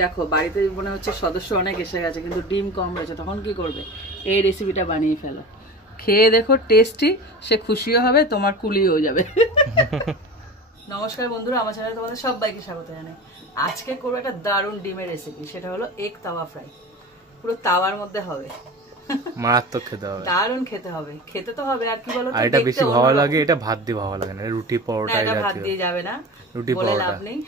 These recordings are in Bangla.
দেখো বাড়িতে মনে হচ্ছে সদস্য অনেক এসে গেছে কিন্তু ডিম কম রয়েছে, তখন কি করবে? এই রেসিপিটা বানিয়ে ফেলো, খেয়ে দেখো টেস্টি, সে খুশিও হবে, তোমার কুলিও যাবে। নমস্কার বন্ধুরা, আমার চ্যানেলে তোমাদের সবাইকে স্বাগত জানাই। আজকে করবো একটা দারুণ ডিমের রেসিপি, সেটা হলো এগ তাওয়া ফ্রাই। পুরো তাওয়ার মধ্যে হবে, মারাত্মক খেতে হবে, দারুণ খেতে হবে। খেতে তো হবে, আর কি বলো তো, এটা বেশি ভালো লাগে, এটা ভাত দিয়ে ভালো লাগে না, রুটি পরোটা। এটা ভাত দিয়ে যাবে না, রুটি বলে লাভ নেই।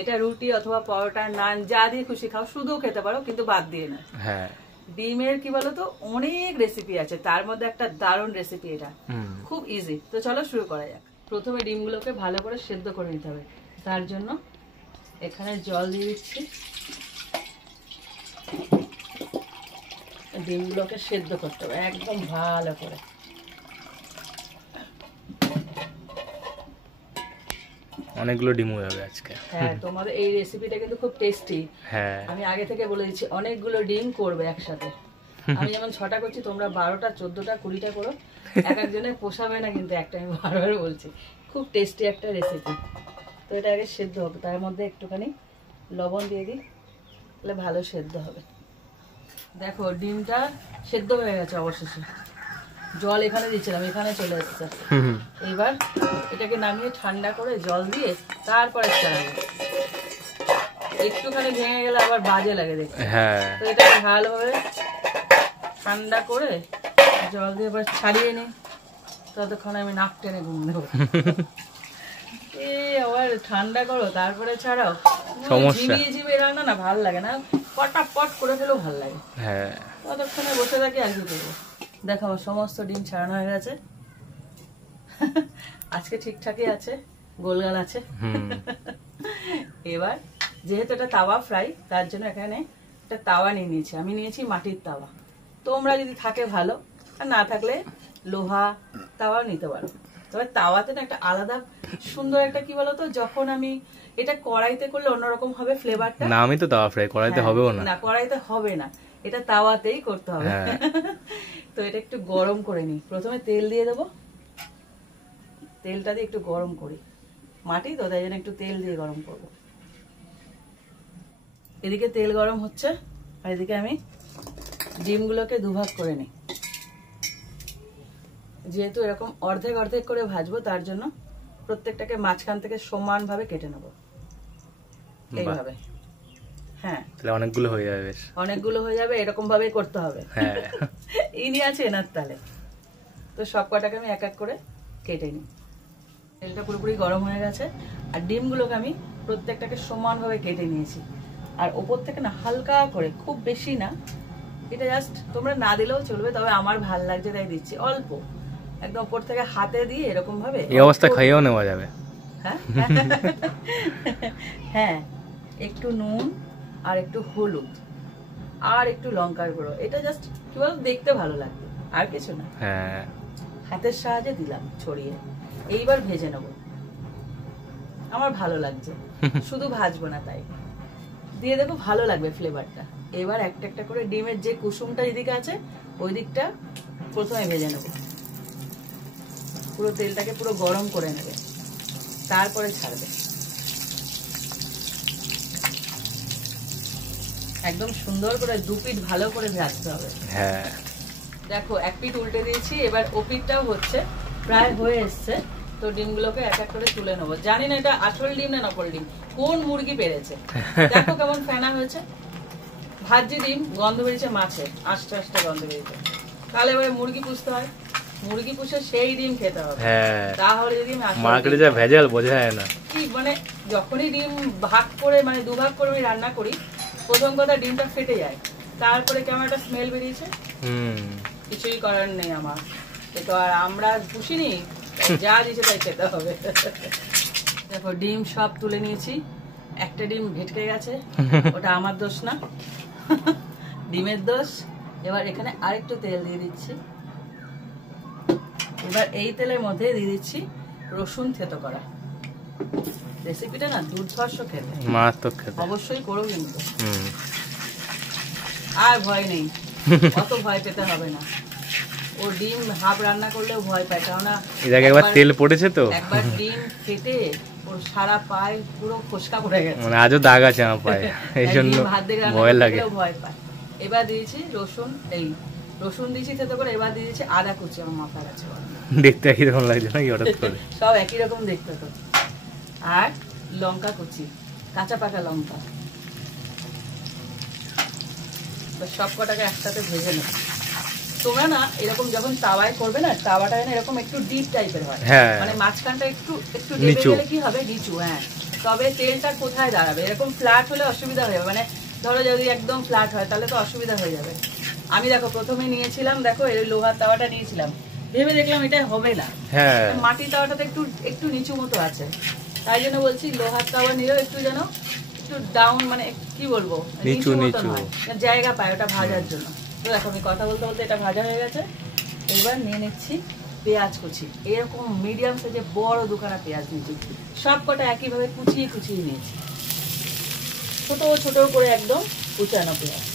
এটা রুটি অথবা পরোটা, নান, যা দিয়ে খুশি খাও, শুধু খেতে পারো, কিন্তু ভাত দিয়ে না। হ্যাঁ, ডিমের কি বলতো অনেক রেসিপি আছে, তার মধ্যে একটা দারুণ রেসিপি এটা, খুব ইজি। তো চলো শুরু করা যাক। প্রথমে ডিমগুলোকে ভালো করে সেদ্ধ করে নিতে হবে, তার জন্য এখানে জল দিয়ে দিচ্ছি। ডিমগুলোকে সেদ্ধ করতে হবে একদম ভালো করে। অনেকগুলো ডিম হয়ে যাবে আজকে। হ্যাঁ, তোমাদের এই রেসিপিটা কিন্তু খুব টেস্টি। হ্যাঁ, আমি আগে থেকে বলে দিচ্ছি, অনেকগুলো ডিম করবে একসাথে। আমি যেমন 6টা করছি, তোমরা 12টা, 14টা, 20টা করো। এক একজনে পোষাবে না কিন্তু, একটা আমি বারবার বলছি, খুব টেস্টি একটা রেসিপি। তো এটা আগে সেদ্ধ হবে, তার মধ্যে একটুখানি লবণ দিয়ে দিই, তাহলে ভালো সেদ্ধ হবে। দেখো ডিমটা সেদ্ধ হয়ে গেছে অবশেষে। জল এখানে দিচ্ছিলাম, এখানে চলে এসছে। এবার এটাকে নামিয়ে ঠান্ডা করে জল দিয়ে তারপরে ছাড়াবো। একটুখানি ভেঙে গেলে আবার বাজে লাগে দেখতে। তো এটাকে ভালোভাবে ঠান্ডা করে জল দিয়ে এবার ছাড়িয়ে নিই। ততক্ষণ আমি নাক টেনে ঘুম দেবো। আবার ঠান্ডা করো তারপরে ছাড়াও, ঝিমিয়ে ঝিমিয়ে রান্না না ভাল লাগে না, পটাপট করে ফেলেও ভাল লাগে। ততক্ষণে বসে থাকি আর কি করবো। দেখো সমস্ত ডিম ছাড়ানো হয়ে গেছে, আজকে ঠিকঠাকই আছে, গোলগাল আছে। এবার যেহেতু এটা তাওয়া ফ্রাই, তার জন্য এখানে একটা তাওয়া নিয়ে নিয়েছি। আমি নিয়েছি মাটির তাওয়া, তোমরা যদি থাকে ভালো, আর না থাকলে লোহা তাওয়া নিতে পারো। তবে তাওয়াতে না একটা আলাদা সুন্দর একটা কি বলতো, যখন আমি এটা কড়াইতে করলে অন্যরকম হবে ফ্লেভারটা। না, আমি তো তাওয়া ফ্রাই কড়াইতে হবেও না। না, কড়াইতে হবে না, এটা তাওয়াতেই করতে হবে। তো এটা একটু গরম করে নিই। প্রথমে তেল দিয়ে দেবো, তেলটা দিয়ে একটু গরম করি, মাটি তো তাই জন্য একটু তেল দিয়ে গরম করব। এদিকে তেল গরম হচ্ছে, আর এদিকে আমি ডিমগুলোকে দুভাগ করে নিই। যেহেতু এরকম অর্ধেক অর্ধেক করে ভাজবো, তার জন্য প্রত্যেকটাকে মাঝখান থেকে সমানভাবে কেটে নেব, এইভাবে। হ্যাঁ, অনেকগুলো হয়ে যাবে, বেশ অনেকগুলো হয়ে যাবে, এরকম ভাবে করতে হবে। ইনি আছে এনার তালে। তো সব কটাকে আমি এক এক করে কেটে নিই। তেলটা পুরোপুরি গরম হয়ে গেছে, আর ডিমগুলোকে আমি প্রত্যেকটাকে সমানভাবে কেটে নিয়েছি। আর ওপর থেকে না হালকা করে, খুব বেশি না, এটা জাস্ট তোমরা না দিলেও চলবে, তবে আমার ভাল লাগছে তাই দিচ্ছি, অল্প একদম ওপর থেকে হাতে দিয়ে এরকম ভাবে। এই অবস্থায় খাইয়েও নেওয়া যাবে। হ্যাঁ, একটু নুন আর একটু হলুদ আর একটু লঙ্কার গুঁড়ো, এটা জাস্ট কি বল দেখতে ভালো লাগবে, আর কিছু না। হাতের সাহায্যে দিলাম ছড়িয়ে, এইবার ভেজে নেব। আমার ভালো লাগছে, শুধু ভাজবো না, তাই দিয়ে দেবো, ভালো লাগবে ফ্লেভারটা। এবার একটা একটা করে ডিমের যে কুসুমটা এদিকে আছে, ওই দিকটা প্রথমে ভেজে নেব। পুরো তেলটাকে পুরো গরম করে নেবে, তারপরে ছাড়বে। একদম সুন্দর করে দু পিঠ ভালো করে ভাজতে হবে। দেখো এক পিঠ উল্টে দিয়েছি, এবার ও পিঠটাও হচ্ছে, প্রায় হয়ে এসছে। তো ডিমগুলোকে এক এক করে তুলে নেবো। জানি না এটা আসল ডিম না নকল ডিম, কোন মুরগি পেরেছে। দেখো কেমন ফেনা হয়েছে, ভাজি ডিম, গন্ধ বেরিয়েছে মাছের, আস্তে আস্তে গন্ধ বেরিয়েছে। তাহলে এবারে মুরগি পুষতে হয়, মুরগি পুষে সেই ডিম খেতে হবে। তাহলে যদি মার্কেটে যা ভেজাল বোঝা যায় না কি, মানে যখনই ডিম ভাগ করে, মানে দুভাগ করে আমি রান্না করি, প্রথম কথা ডিমটা ফেটে যায়, তারপরে কেমন একটা স্মেল বেরিয়েছে। কিছুই করার নেই আমার, তো আর আমরা পুষিনি, যা দিয়েছে তাই খেতে হবে। দেখো ডিম সব তুলে নিয়েছি, একটা ডিম ভেটকে গেছে, ওটা আমার দোষ না, ডিমের দোষ। এবার এখানে আরেকটু তেল দিয়ে দিচ্ছি। এবার এই তেলের মধ্যে দিয়ে দিচ্ছি রসুন থেতো করা। রেসিপিটা না দুর্ধর্ষ খেতে, মারাত্মক খেতে, অবশ্যই করো কিন্তু। আর ভয় নেই, অত ভয় পেতে হবে না। ও ডিম হাফ রান্না করলেও ভয় পায়, কারণ একবার তেল পড়েছে তো, একবার ডিম ফেটে ও ওর সারা পায়ে পুরো ফোসকা পড়ে গেছে, মানে আজও দাগ আছে আমার পায়ে, এই জন্য ভাত দেখে ভয় লাগে। ভয় পায়। এবার দিয়েছি রসুন, রসুন দিয়েছি খেতে করে, এবার দিয়েছি আদা কুচি। আমার মাথা গেছে, দেখতে একই রকম লাগছে নাকি হঠাৎ করে? সব একই রকম দেখতে তো। আর লঙ্কা কুচি, কাঁচা পাকা লঙ্কা, সব কটাকে একসাথে ভেজে নেব। তোমরা না এরকম যখন তাওয়ায় করবে না, তাওয়াটা না এরকম একটু ডিপ টাইপের হয়, মানে মাঝখানটা একটু একটু ডেবে গেলে কি হবে, নিচু। হ্যাঁ, তবে তেলটা কোথায় দাঁড়াবে, এরকম ফ্ল্যাট হলে অসুবিধা হয়ে যাবে। মানে ধরো যদি একদম ফ্ল্যাট হয় তাহলে তো অসুবিধা হয়ে যাবে। আমি দেখো প্রথমে নিয়েছিলাম, দেখো এই লোহার তাওয়াটা নিয়েছিলাম, ভেবে দেখলাম এটা হবে না, মাটির তাওয়াটাতে একটু একটু নিচু মতো আছে, তাই জন্য বলছি লোহার তাওয়া নিলেও একটু যেন একটু ডাউন, মানে কি বলবো, নিচু মতন হয়, জায়গা পায় ওটা ভাজার জন্য। তো দেখো আমি কথা বলতে বলতে এটা ভাজা হয়ে গেছে। এবার নিয়ে নিচ্ছি পেঁয়াজ কুচি, এরকম মিডিয়াম সাইজে বড় দুখানা পেঁয়াজ নিচ্ছি, সব কটা একইভাবে কুচিয়ে কুচিয়ে নিয়েছি, ছোট ছোট করে একদম কুচানো পেঁয়াজ।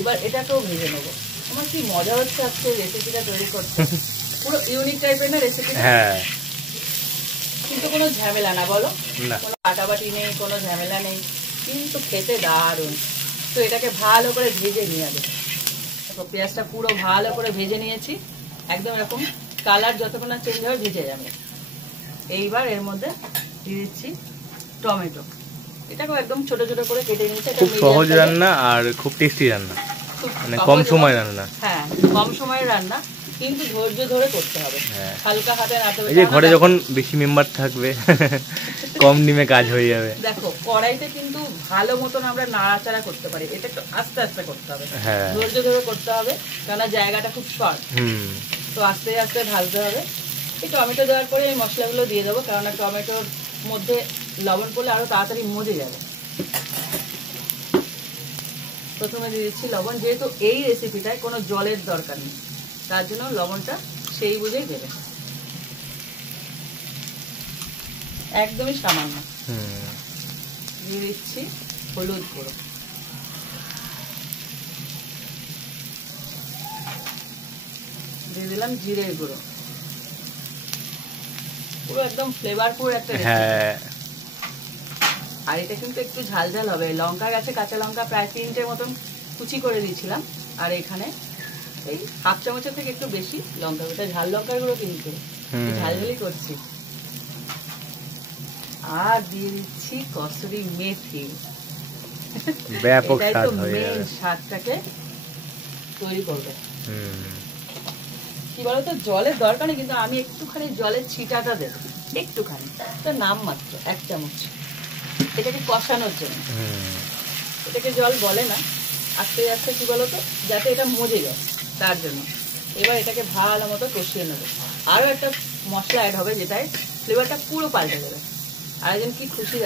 এবার এটাকেও ভেজে নেবো। আমার কি মজা হচ্ছে আজকে রেসিপিটা তৈরি করতে, পুরো ইউনিক টাইপের না রেসিপিটা, কিন্তু কোনো ঝামেলা না, বলো, কোনো কাটাবাটি নেই, কোনো ঝামেলা নেই, কিন্তু খেতে দারুণ। তো এটাকে ভালো করে ভেজে নিয়ে যাবে। পেঁয়াজটা পুরো ভালো করে ভেজে নিয়েছি, একদম এরকম কালার যতক্ষণ না চেঞ্জ হয় ভেজে যাবে। এইবার এর মধ্যে দিয়ে দিচ্ছি টমেটো, এটাকেও একদম ছোট ছোট করে কেটে নিয়েছি। খুব সহজ রান্না আর খুব টেস্টি রান্না, মানে কম সময় রান্না। হ্যাঁ, কম সময়ের রান্না, কিন্তু ধৈর্য ধরে করতে হবে, হালকা হাতে নাড়তে হবে। এই যে ঘরে যখন বেশি মেম্বার থাকবে কম ডিমে কাজ হয়ে যাবে। দেখো কড়াইতে কিন্তু ভালো মতন আমরা নাড়াচাড়া করতে পারি, এটা একটু আস্তে আস্তে করতে হবে, ধৈর্য ধরে করতে হবে, কারণ জায়গাটা খুব শর্ট, তো আস্তে আস্তে ভাজতে হবে। এই টমেটো দেওয়ার পরে এই মশলাগুলো দিয়ে দেবো, কারণ টমেটোর মধ্যে লবণ পড়লে আরো তাড়াতাড়ি মজে যাবে। প্রথমে দিয়ে দিচ্ছি লবণ, যেহেতু এই রেসিপিটায় কোনো জলের দরকার নেই, তার জন্য লবণটা সেই বুঝেই দেবে, একদমই সামান্য। দিয়ে দিচ্ছি হলুদ গুঁড়ো, দিয়ে দিলাম জিরের গুঁড়ো, পুরো একদম ফ্লেভারফুল একটা রেসিপি। আর এটা কিন্তু একটু ঝাল ঝাল হবে। লঙ্কা গেছে, কাঁচা লঙ্কা প্রায় 3টে মতন কুচি করে দিয়েছিলাম, আর এখানে এই হাফ চামচের থেকে একটু বেশি লঙ্কা, এটা ঝাল লঙ্কার গুঁড়ো কিন্তু ঝাল ঝালই করছি। আর দিয়ে দিচ্ছি কসুরি মেথি, এটাই তো মেন স্বাদটাকে তৈরি করবে। কি বলতো, জলের দরকার নেই, কিন্তু আমি একটুখানি জলের ছিটাটা দেবো, একটুখানি, তো নাম মাত্র 1 চামচ, এটাকে কষানোর জন্য। এটাকে জল বলে না, আস্তে আস্তে কি বলতো, যাতে এটা মজে যায় তার জন্য। এবার এটাকে ভালো মতো কষিয়ে নেবো। আরো একটা মশলা অ্যাড হবে, যেটাই ফ্লেভারটা পুরো পাল্টে দেবে। আরেকজন কি খুশি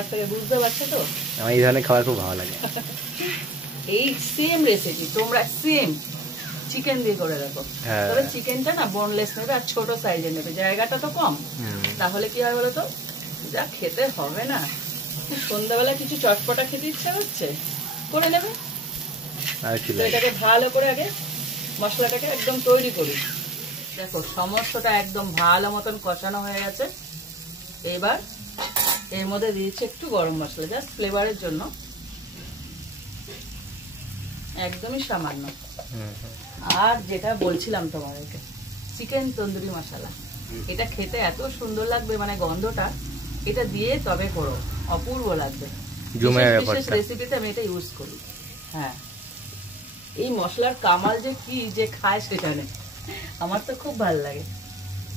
আছে বুঝতে পারছো তো, আমার এই ধরনের খাবার খুব ভালো লাগে। এই সেম রেসিপি তোমরা সেম চিকেন দিয়ে করে দেখো, তবে চিকেনটা না বোনলেস নেবে আর ছোট সাইজের নেবে, জায়গাটা তো কম, তাহলে কি হয় বলতো, যা খেতে হবে না। সন্ধ্যাবেলা কিছু চটপটা খেতে ইচ্ছা হচ্ছে, করে নেবে। এটাকে ভালো করে আগে মশলাটাকে একদম তৈরি করি। দেখো সমস্তটা একদম ভালো মতন কষানো হয়ে গেছে। এবার এর মধ্যে দিয়েছি একটু গরম মশলা, জাস্ট ফ্লেভারের জন্য, একদমই সামান্য। আর যেটা বলছিলাম তোমাদেরকে, চিকেন তন্দুরি মশলা, এটা খেতে এত সুন্দর লাগবে, মানে গন্ধটা, এটা দিয়ে তবে করো, অপূর্ব লাগবে। বিশেষ রেসিপিতে আমি এটা ইউজ করি। হ্যাঁ, এই মশলার কামাল যে কি যে খায় সেটা নেই, আমার তো খুব ভালো লাগে।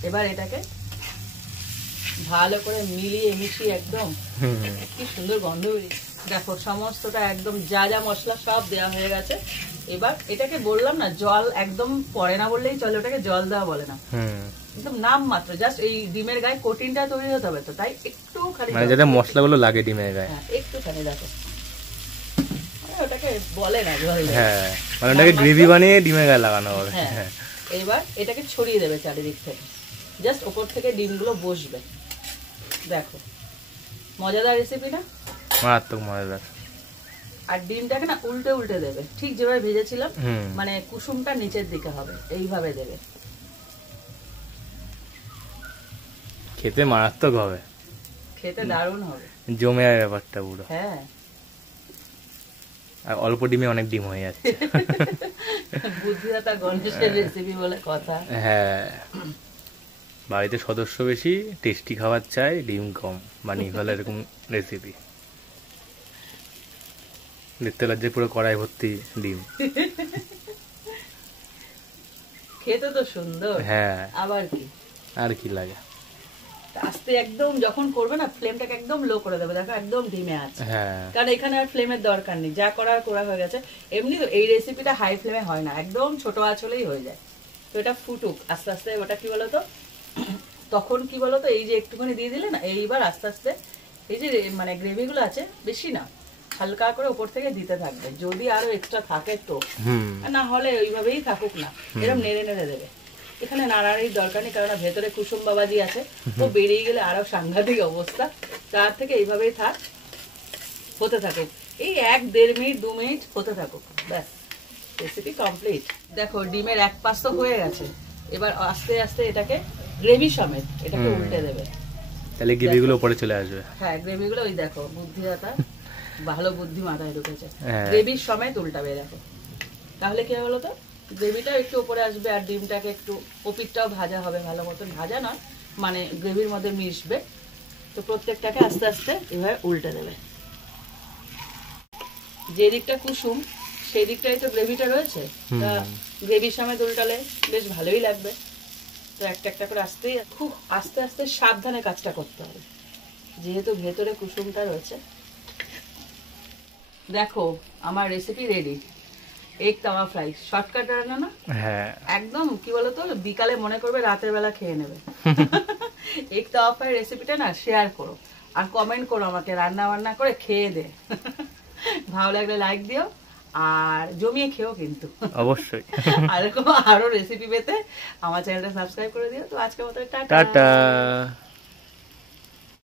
এবার এটাকে ভালো করে মিলিয়ে মিশিয়ে একদম কি সুন্দর গন্ধ বেরিয়েছে। দেখো সমস্তটা একদম যা যা মশলা সব দেওয়া হয়ে গেছে। এবার এটাকে বললাম না জল একদম পড়ে না বললেই চলে, ওটাকে জল দেওয়া বলে না, একদম নাম মাত্র, জাস্ট এই ডিমের গায়ে কোটিনটা তৈরি হতে হবে, তো তাই একটুখানি মানে যাতে মশলাগুলো লাগে ডিমের গায়ে, একটুখানি দেখো, ওটাকে বলে না জল, হ্যাঁ মানে ওটাকে গ্রেভি বানিয়ে ডিমের গায়ে লাগানো হবে। হ্যাঁ, এবার এটাকে ছড়িয়ে দেবে চারিদিক থেকে, জাস্ট ওপর থেকে ডিমগুলো বসবে। দেখো মজাদার রেসিপি না, মারাত্মক মজাদার। আর ডিমটাকে না উল্টে উল্টে দেবে, ঠিক যেভাবে ভেজেছিলাম, মানে কুসুমটা নিচের দিকে হবে, এইভাবে দেবে, খেতে মারাত্মক হবে। খেতে দারুণ হবে, জমে যায় ব্যাপারটা পুরো। হ্যাঁ আর অল্প ডিমে অনেক ডিম হয়ে যাচ্ছে। বুদ্ধিদাতা গণেশের রেসিপি বলে কথা। হ্যাঁ, বাড়িতে সদস্য বেশি, টেস্টি খাবার চাই, ডিম কম, বানিয়ে ফেলা এরকম রেসিপি। দেখতে লাগছে পুরো কড়াই ভর্তি ডিম। খেতে তো সুন্দর, হ্যাঁ আবার কি, আর কি লাগে। আস্তে একদম যখন করবে না ফ্লেমটাকে একদম লো করে দেবে, দেখো একদম ডিমে আছে। হ্যাঁ, কারণ এখানে আর ফ্লেমের দরকার নেই, যা করার করা হয়ে গেছে। এমনি তো এই রেসিপিটা হাই ফ্লেমে হয় না, একদম ছোট আঁচ হলেই হয়ে যায়। তো এটা ফুটুক আস্তে আস্তে। ওটা কি বলতো, তখন কি বলতো, এই যে একটুখানি দিয়ে দিলে না, এইবার আস্তে আস্তে এই যে মানে গ্রেভিগুলো আছে, বেশি না, হালকা করে উপর থেকে দিতে থাকবে। যদি আরো এক্সট্রা থাকে তো, আর না হলে ওইভাবেই থাকুক না, এরকম নেড়ে নেড়ে দেবে। এখানে নাড়াড়ির দরকার নেই, কারণ ভেতরে কুসুম বাবাজি আছে, ও বেরিয়ে গেলে আরো সাংঘাতিক অবস্থা। তার থেকে এইভাবেই থাক, হতে থাকুক, এই 1-1.5 মিনিট 2 মিনিট হতে থাকুক, ব্যাস রেসিপি কমপ্লিট। দেখো ডিমের এক পাশ তো হয়ে গেছে, এবার আস্তে আস্তে এটাকে গ্রেভি সমেত এটাকে উল্টে দেবে, তাহলে গ্রেভিগুলো উপরে চলে আসবে। হ্যাঁ গ্রেভিগুলো ওই দেখো, বুদ্ধিদাতা ভালো বুদ্ধি মাথায় ঢুকেছে, হ্যাঁ। গ্রেভির সমেত উল্টাবে দেখো। তাহলে কি হবে বলো তো, গ্রেভিটাও একটু উপরে আসবে, আর ডিমটাকে একটু ওপিটটাও ভাজা হবে, ভালো মতন ভাজা না, মানে গ্রেভির মধ্যে মিশবে। তো প্রত্যেকটাকে আস্তে আস্তে এভাবে উল্টে দেবে। যে দিকটা কুসুম সেই দিকটাই তো গ্রেভিটা রয়েছে, তা গ্রেভির সমেত উল্টালে বেশ ভালোই লাগবে। তো একটা একটা করে খুব আস্তে আস্তে সাবধানে কাজটা করতে হবে, যেহেতু ভেতরে কুসুমটা রয়েছে। দেখো আমার রেসিপি রেডি, এগ তাওয়া ফ্রাই, শর্টকাট রান্না না? হ্যাঁ, একদম কি বলতো, বিকালে মনে করবে রাতের বেলা খেয়ে নেবে। এগ তাওয়া ফ্রাই রেসিপিটা না শেয়ার করো, আর কমেন্ট করো আমাকে, রান্না বান্না করে খেয়ে দে। ভালো লাগলে লাইক দিও, আর জমিয়ে খেও কিন্তু অবশ্যই। আর এরকম আরো রেসিপি পেতে আমার চ্যানেলটা সাবস্ক্রাইব করে দিও। তো আজকের মতো টাটা। টাটা।